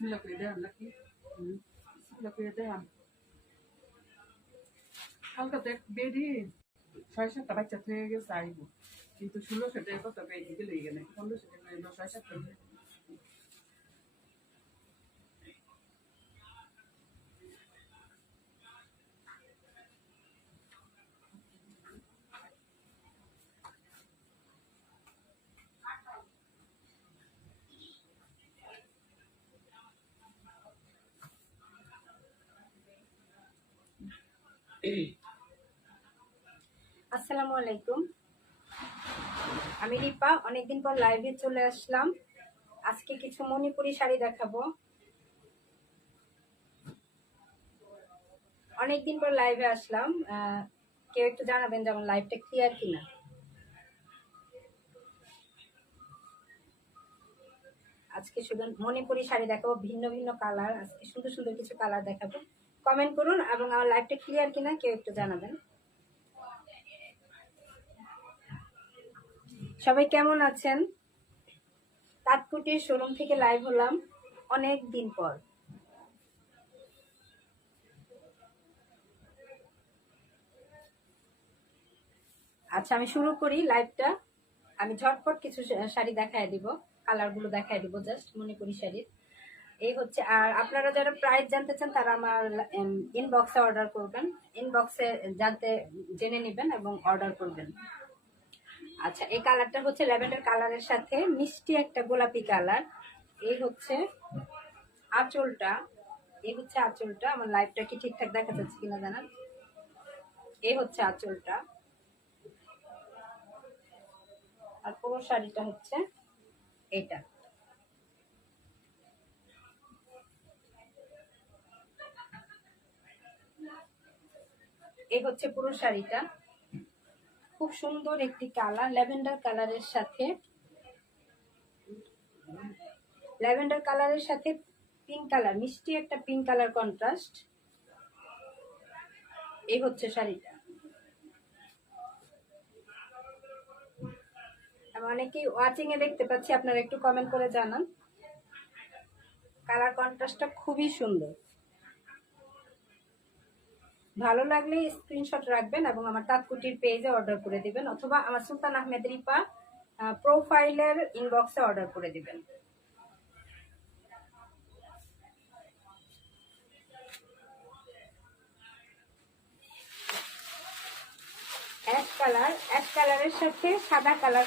বিসমিল্লাহ করে দেন নাকি বিসমিল্লাহ করে দেন হালকা দেখ বেরি 6-7টা বাচ্চা থেকে গেছে আইব কিন্তু 1600 টাকা কত বেরি গেলে এখানে 1500 টাকা 6-7 টাকা আসসালামু আলাইকুম, আমি রিপা। অনেকদিন পর লাইভে চলে আসলাম। আজকে কিছু মণিপুরি শাড়ি দেখাবো। অনেকদিন পর লাইভে আসলাম, কেউ একটু জানাবেন যেমন লাইভটা ক্লিয়ার কিনা। আজকে শুধু মণিপুরি শাড়ি দেখাবো, ভিন্ন ভিন্ন কালার। আজকে সুন্দর সুন্দর কিছু কালার দেখাবো। কমেন্ট করুন এবং আমার লাইভটা ক্লিয়ার কিনা কেউ একটু জানাবেন। সবাই কেমন আছেন? তাঁতকুটির শোরুম থেকে লাইভ হলাম অনেক দিন পর। আচ্ছা, আমি শুরু করি লাইভটা। আমি ঝটপট কিছু শাড়ি দেখায় দিব, কালারগুলো দেখায় দিব জাস্ট মণিপুরি শাড়ির। এই হচ্ছে। আর আপনারা যারা প্রাইস জানতে চান তারা আমার ইনবক্সে অর্ডার করবেন, ইনবক্সে জেনে নেবেন এবং অর্ডার করবেন। আচ্ছা, এই কালারটা হচ্ছে ল্যাভেন্ডার কালারের সাথে মিষ্টি একটা গোলাপি কালার। এই হচ্ছে আঁচলটা, আমার লাইভটা কি ঠিকঠাক দেখা যাচ্ছে কিনা জানান। এই হচ্ছে আঁচলটা, আর পুরো শাড়িটা হচ্ছে এটা। এই হচ্ছে পুরো শাড়িটা। খুব সুন্দর একটি কালার, ল্যাভেন্ডার কালারের সাথে পিঙ্ক কালার, মিষ্টি একটা পিঙ্ক কালার কন্ট্রাস্ট। এই হচ্ছে শাড়িটা। আমি অনেকেই ওয়াচিং এ দেখতে পাচ্ছি, আপনারা একটু কমেন্ট করে জানান। কালার কন্ট্রাস্টটা খুবই সুন্দর। ভালো লাগলে স্ক্রিনশট রাখবেন এবং আমার তাঁতকুটির পেজে অর্ডার করে দিবেন, অথবা আমার সুলতান আহমেদ রিপা প্রোফাইলের ইনবক্সে অর্ডার করে দিবেন। অ্যাশ কালারের সাথে সাদা কালার